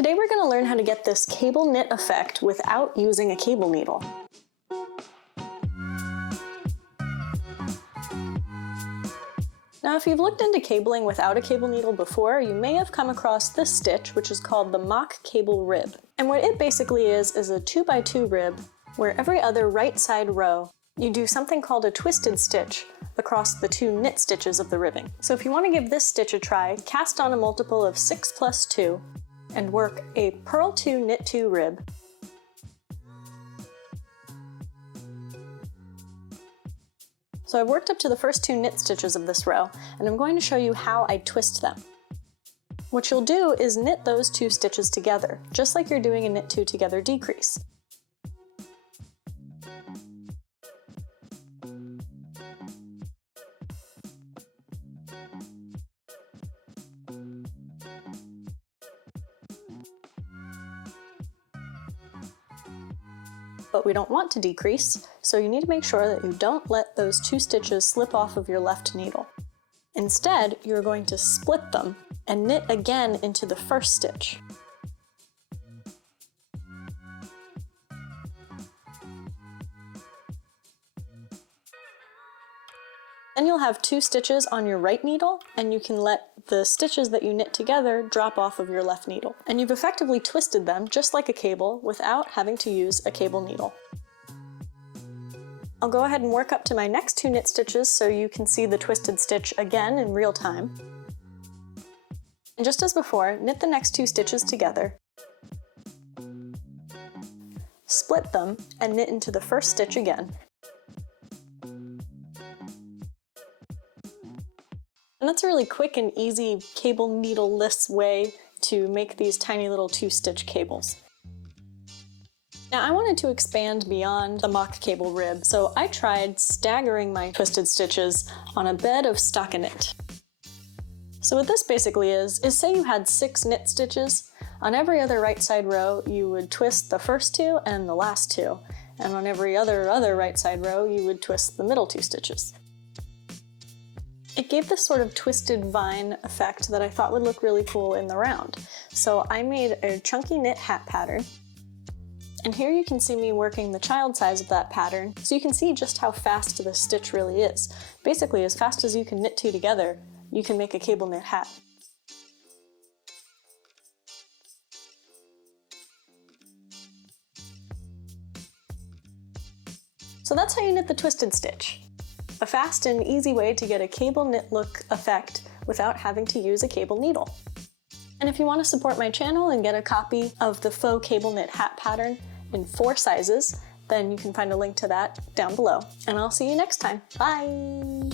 Today we're going to learn how to get this cable knit effect without using a cable needle. Now if you've looked into cabling without a cable needle before, you may have come across this stitch, which is called the mock cable rib. And what it basically is a 2x2 rib where every other right side row you do something called a twisted stitch across the two knit stitches of the ribbing. So if you want to give this stitch a try, cast on a multiple of 6 plus 2 and work a purl 2 knit 2 rib, so I've worked up to the first 2 knit stitches of this row, and I'm going to show you how I twist them. What you'll do is knit those 2 stitches together, just like you're doing a knit 2 together decrease. But we don't want to decrease, so you need to make sure that you don't let those 2 stitches slip off of your left needle. Instead, you're going to split them and knit again into the first stitch. Then you'll have 2 stitches on your right needle, and you can let the stitches that you knit together drop off of your left needle. And you've effectively twisted them just like a cable without having to use a cable needle. I'll go ahead and work up to my next 2 knit stitches so you can see the twisted stitch again in real time. And just as before, knit the next 2 stitches together, split them, and knit into the first stitch again. And that's a really quick and easy cable needle-less way to make these tiny little 2-stitch cables. Now I wanted to expand beyond the mock cable rib, so I tried staggering my twisted stitches on a bed of stockinette. So what this basically is say you had 6 knit stitches. On every other right side row you would twist the first 2 and the last 2, and on every other right side row you would twist the middle 2 stitches. It gave this sort of twisted vine effect that I thought would look really cool in the round. So I made a chunky knit hat pattern, and here you can see me working the child size of that pattern, so you can see just how fast this stitch really is. Basically, as fast as you can knit 2 together, you can make a cable knit hat. So that's how you knit the twisted stitch. A fast and easy way to get a cable knit look effect without having to use a cable needle. And if you want to support my channel and get a copy of the faux cable knit hat pattern in 4 sizes, then you can find a link to that down below. And I'll see you next time. Bye!